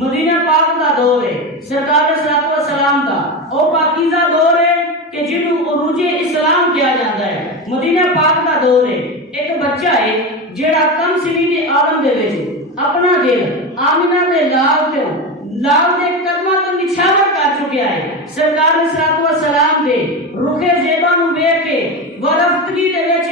مدینہ پاک دا دور ہے، سرکار صلی السلام دا او پاکیزہ دور ہے کہ جنوں عروج اسلام کیا جاتا ہے، مدینہ پاک دا دور ہے۔ ایک بچہ ہے جیڑا کم سنین عالم دے وچ اپنا دل آمنہ دے لال دے قدماں تے نچھاور کر چکیا ہے۔ سرکار صلی السلام دے رخ زیبا نو ویکھ کے ورفتگی دے وچ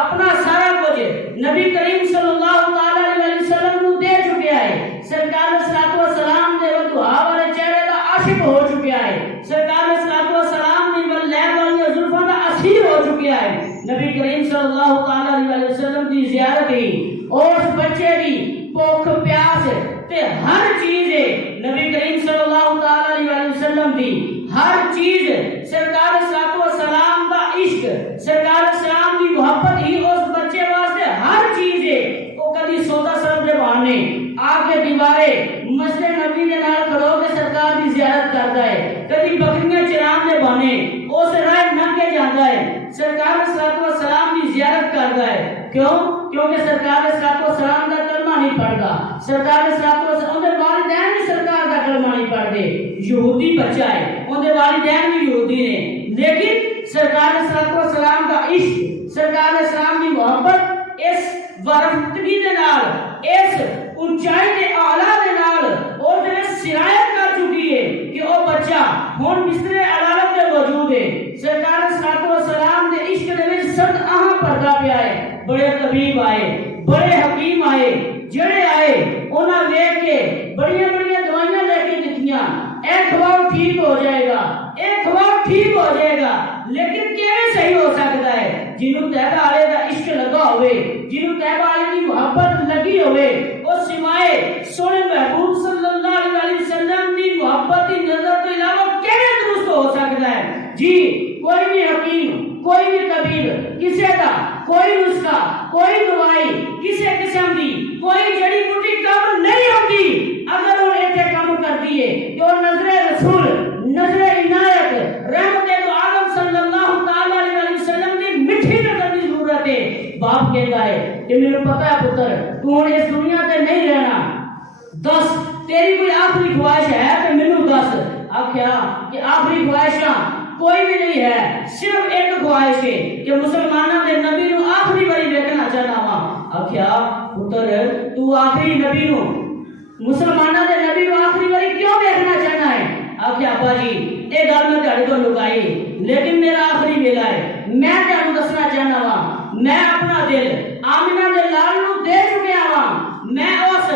اپنا سارا کچھ نبی کریم صلی اللہ علیہ وسلم نو دے چکیا ہے۔ سرکار صلی السلام دے ودعا والے چہرے دا عاشق ہو چکیا ہے۔ سرکار صلی السلام دی لیب والی زلفاں دا اسیر ہو چکیا ہے۔ نبی کریم صلی اللہ علیہ وسلم دی زیارت ہی اس بچے دی بھوک پیاس تے ہر چیز ہے، نبی کریم صلی اللہ علیہ وسلم دی ہر چیز، سرکار صلی السلام دا عشق، سرکار السلام دی محبت ہی اس بچے واسطے ہر چیز ہے۔ وہ کدی سودا سرب دے بہانے آ کے دیوارے مسجد نبی دے نال کھڑو کے سرکار دی زیارت کرتا ہے، کدی بکریاں چران دے بہانے اس راہ لنگ کے جاتا ہے، سرکار صلی السلام دی زیارت کرتا ہے۔ کیوں؟ کیونکہ سرکار صلی السلام دا کلمہ نہیں پڑھتا، سرکار صلی السلام دے والدین بھی سرکار دا کلمہ نہیں پڑھتے، یہودی بچہ ہے، ان دے والدین بھی یہودی نے، لیکن سرکار صلی السلام دا عشق، سرکار السلام دی محبت اس ورفتگی دے نال، اس اونچائی دے اعلیٰ دے نال اور دے سرایت کر چکی ہے کہ او بچہ ہن بستر عدالت دے موجود ہے۔ سرکار صلی السلام دے عشق دے وچ سخت اہم پردہ پیا ہے، بڑے طبیب آئے، بڑے حکیم آئے، جڑے آئے انہاں ویکھ کے بڑیاں بڑیاں دوائیاں لے کے دتیاں، اے کھواؤ ٹھیک ہو جائے گا، اے کھواؤ ٹھیک ہو جائے گا، لیکن کیویں صحیح ہو سکتا ہے؟ جنوں طیبہ والے دا عشق لگا ہوئے، جنوں طیبہ والے دی محبت لگی ہوئے، او سوائے سونے محبوب صلی اللہ علیہ وسلم دی محبت دی نظر تو علاوہ کیویں درست ہو سکتا ہے؟ جی کوئی بھی حکیم، کوئی بھی طبیب کسے دا کوئی نسخہ، کوئی دوائی کسے قسم دی کوئی جڑی بوٹی کام نہیں ہوتی اگر وہ ایتھے کام کرتی ہے تو نظر رسول، نظر عنایت، رحمت دو عالم صلی اللہ علیہ وسلم دی مٹھی نظر دی ضرورت ہے۔ باپ کہتا ہے کہ میرے پتہ ہے پتر تو اس دنیا تے نہیں رہنا، دس تیری کوئی آخری خواہش ہے کہ مینوں دس۔ آکھیا کہ آخری خواہشاں کوئی بھی نہیں ہے، صرف ایک خواہش ہے کہ مسلمانوں کے نبی نو آخری باری دیکھنا چاہنا وا۔ آکھیا پتر تو آخری نبی نو، مسلمانوں کے نبی نو آخری باری کیوں دیکھنا چاہنا ہے؟ آکھیا ابا جی یہ گل میں تہاڈے تو لکائی، لیکن میرا آخری ویلا ہے، میں تہانوں دسنا چاہنا وا، میں اپنا دل آمنہ دے لال نو دے چکیا وا، میں اس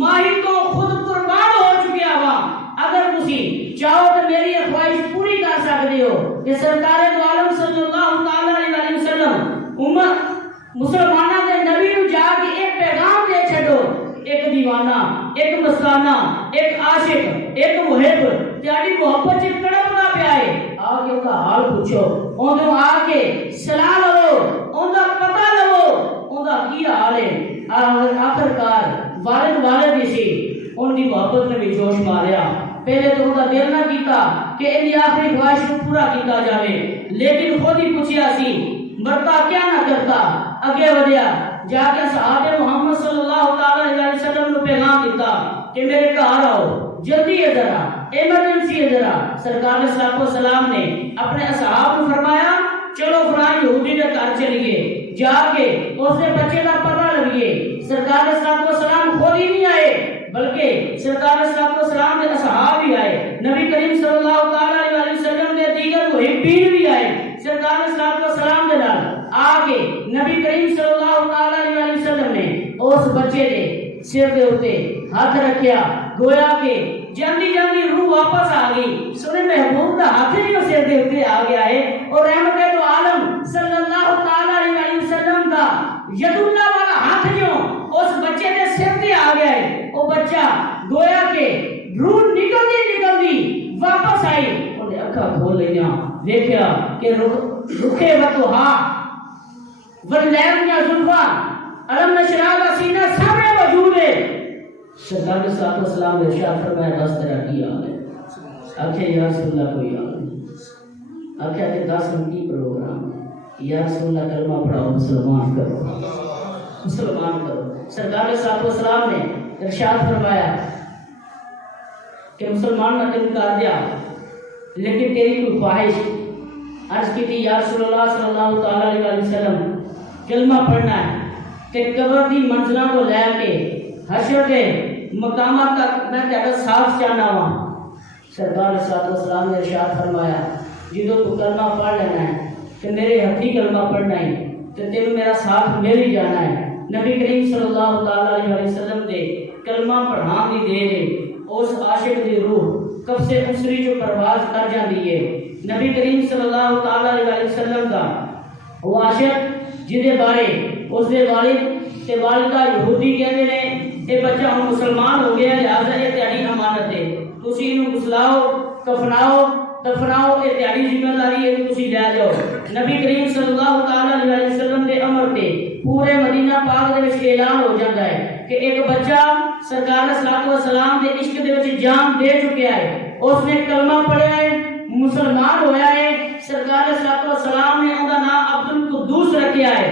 ماہی تو خود قربان ہو چکیا وا۔ اگر تسی چاہو تو میری خواہش پوری کر سکتے ہو کہ سرکار دو عالم صلی اللہ علیہ وسلم امت مسلمانوں کے نبی نو جا کے ایک پیغام دے چھڈو، ایک دیوانہ، ایک مستانہ، ایک عاشق، ایک محب تیاری محبت سے تڑپتا پیا ہے، آ کے ان کا حال پوچھو، انہوں آ کے صلاح لو، ان کا پتہ لو، ان کا کی حال ہے۔ آخرکار والد بھی سی، ان کی محبت نے بھی جوش ماریا، پہلے تو ان کا دل نہ کیتا کہ ان کی آخری خواہش کو پورا کیتا جاوے، لیکن خود ہی پوچھیا سی مرتا کیا نہ کرتا، اگے ودیا جا کے صحابہ محمد صلی اللہ علیہ وسلم کو پیغام دیتا کہ میرے گھر آؤ، جلدی ہے ذرا، ایمرجنسی ہے ذرا۔ سرکار صلی اللہ علیہ وسلم نے اپنے اصحاب کو فرمایا چلو فلاں یہودی کے گھر چلیے، جا کے اس نے بچے کا پتہ لگیے۔ سرکار صلی اللہ علیہ وسلم خود ہی نہیں آئے بلکہ سرکار صلی اللہ علیہ وسلم کے اصحاب بھی آئے، نبی کریم صلی اللہ علیہ وسلم کے دیگر محبین بھی آئے، سرکار صلی اللہ علیہ وسلم کے نال آگے نبی کریم صلی اللہ علیہ وسلم نے اس بچے دے سر دے اوتے ہاتھ رکھیا، گویا کہ جلدی جلدی روح واپس آ گئی، سنے محبوب کا ہاتھ ہی اس سر دے اوتے آ گیا ہے، اور رحمت دو عالم صلی اللہ علیہ وسلم کا ید اللہ والا ہاتھ جو اس بچے دے سر تے آ گیا ہے، وہ بچہ گویا کہ روح نکلتی واپس آئی، انہیں اکھا کھول لیا، دیکھا کہ رکھے وطوہا واللیل یا زلفا علم نشرہ کا سینہ سامنے موجود ہے۔ سرکار صلی اللہ علیہ وسلم نے ارشاد فرمایا 10 طرح کی آل ہے۔ آنکھیں یا رسول اللہ کوئی آل نہیں، آنکھیں کہ 10 ان کی پروگرام ہے، یا رسول اللہ کلمہ پڑھاؤ، مسلمان کرو، مسلمان کرو۔ سرکار صلی اللہ علیہ وسلم نے ارشاد فرمایا کہ مسلمان نہ تین کر دیا لیکن تیری کوئی خواہش عرض کی تھی یا رسول اللہ صلی اللہ تعالی علیہ وسلم کلمہ پڑھنا ہے کہ قبر دی منزلوں کو لے کے حشر کے مقامات تک میں تیرا ساتھ چاہنا ہوں. سرکار صلی اللہ علیہ وسلم نے ارشاد فرمایا جدو تو کلمہ پڑھ لینا ہے کہ میرے ہتھی کلمہ پڑھنا ہے تو تینوں میرا ساتھ مل ہی جانا ہے. نبی کریم صلی اللہ تعالی علیہ وسلم دے کلمہ پڑھان دی دے رہے اس عاشق دی روح کب سے اسری جو پرواز کر جاندی ہے. نبی کریم صلی اللہ تعالی علیہ وسلم کا وہ عاشق جدے بارے اس دے والد تے والدہ یہودی کہندے نے اے بچہ ہن مسلمان ہو گیا لہذا یہ تیاری امانت ہے تسی انہوں گسلاؤ کفناؤ دفناؤ اے تیاری ذمہ داری ہے تسی لے جاؤ. نبی کریم صلی اللہ تعالی علیہ وسلم دے امر تے پورے مدینہ پاک دے وچ اعلان ہو جاتا ہے کہ ایک بچہ سرکار صلی اللہ علیہ وسلم دے عشق دے وچ جان دے چکیا ہے اس نے کلمہ پڑھیا ہے مسلمان ہویا ہے. سرکار صلی اللہ علیہ وسلم نے اوندا نام عبد القدوس رکھیا ہے.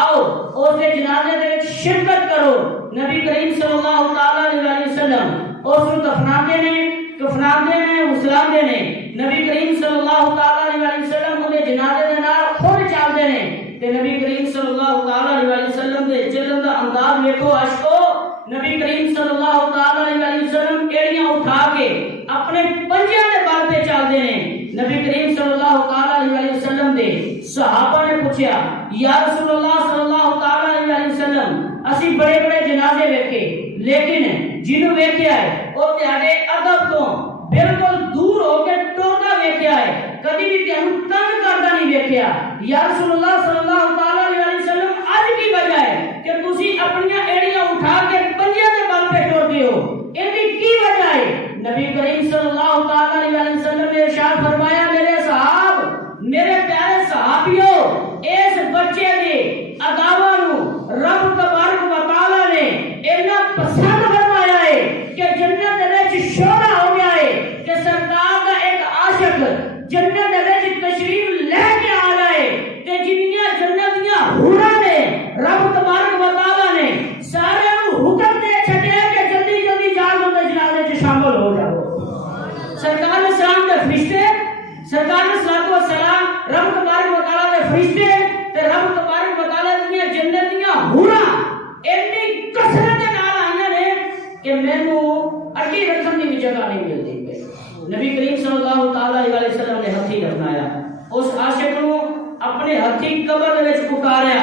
آؤ اس دے جنازے دے وچ شرکت کرو. نبی کریم صلی اللہ تعالی علیہ وسلم اس نوں دفناتے نے کفناتے نے غسلاتے نے. نبی کریم صلی اللہ تعالی علیہ وسلم دے جنازے دے نال خود چلدے نے تے نبی کریم صلی اللہ تعالی علیہ وسلم دے چلن دا انداز ویکھو عاشقو. نبی کریم صلی اللہ تعالی علیہ وسلم ایڑیاں اٹھا کے اپنے پنجیاں دے بل پہ چلدے نے. نبی کریم صلی اللہ تعالی علیہ وسلم دے صحابہ نے پوچھا یا رسول اللہ صلی اللہ تعالی علیہ وسلم اسی بڑے بڑے جنازے ویکھے لیکن جنوں ویکھیا ہے او تہاڈے ادب تو بالکل دور ہو کے ٹوکا ویکھیا ہے کبھی بھی تانوں تنگ کردا نہیں ویکھیا. یا رسول اللہ صلی اللہ تعالی علیہ وسلم اج کی وجہ ہے کہ تسی اپنی ایڑیاں اٹھا کے پنجیاں دے بل پہ ٹرتے ہو ایدی کی وجہ ہے؟ نبی کریم صلی اللہ تعالی علیہ وسلم نے ارشاد فرمایا میرے صحاب میرے پیارے صحابیوں اس بچے نے اداواں نو رب تبارک و تعالی نے اتنا پسند فرمایا ہے کہ جنت دے وچ شعلہ ہو گیا ہے کہ سرکار دا ایک عاشق جنت دے وچ تشریف لے کے آ رہا ہے تے جنیاں جنتیاں حوراں نے رب تبارک و تعالی نے سارے نو حکم دے چھڈیا کہ جلدی جلدی جا کے دے جنازے وچ شامل ہو جاؤ. سرکار اسلام دے فرشتے سرکار صلی اللہ علیہ وسلم رب تبارک و تعالی دے فرشتے تے رب تبارک و تعالی دیاں جنتیاں حوراں اتنی کثرت دے نال آئیاں نے کہ مینوں اڈی رکھن دی جگہ نہیں ملدی. نبی کریم صلی اللہ تعالی علیہ وسلم نے ہتھی رکھنایا اس عاشق نو اپنے ہتھی قبر دے وچ اتاریا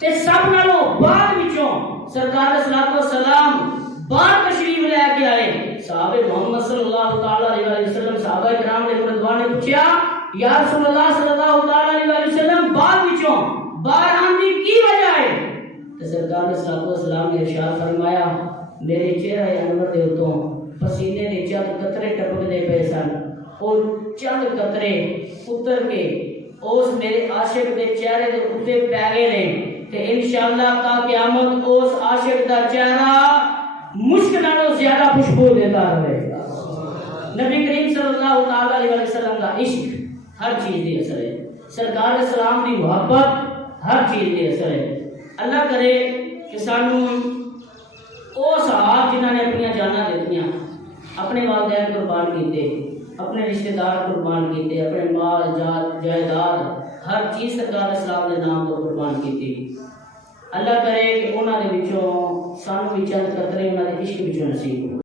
تے سب نالوں بعد وچوں سرکار صلی اللہ علیہ وسلم باہر تشریف لے کے آئے. صحابہ محمد صلی اللہ تعالی علیہ وسلم صحابہ کرام نے رضوان نے پوچھا یا رسول اللہ صلی اللہ تعالی علیہ وسلم بعد وچوں باہر آن دی کی وجہ ہے؟ تے سرکار صلی اللہ علیہ وسلم نے ارشاد فرمایا میرے چہرے انور دے اوتوں پسینے دے چند قطرے ٹپک دے پے سن اور چند قطرے اتر کے اس میرے عاشق دے چہرے دے اوتے پے گئے نے تے انشاءاللہ تا قیامت اس عاشق دا چہرہ مشک نالوں زیادہ خوشبو دیتا رہے. نبی کریم صلی اللہ تعالی علیہ وسلم کا عشق ہر چیز دی اثر ہے. سرکار اسلام دی محبت ہر چیز دی اثر ہے. اللہ کرے کہ سانوں او صحابہ جنہاں نے اپنی جاناں دتیاں اپنے والدین قربان کیتے اپنے رشتہ دار قربان کیتے اپنے مال جائیداد ہر چیز سرکار اسلام دے نام پر قربان کیتی. اللہ کرے کہ انہاں دے وچوں سانوں بھی چند قطرے انہاں دے عشق وچوں نصیب ہو.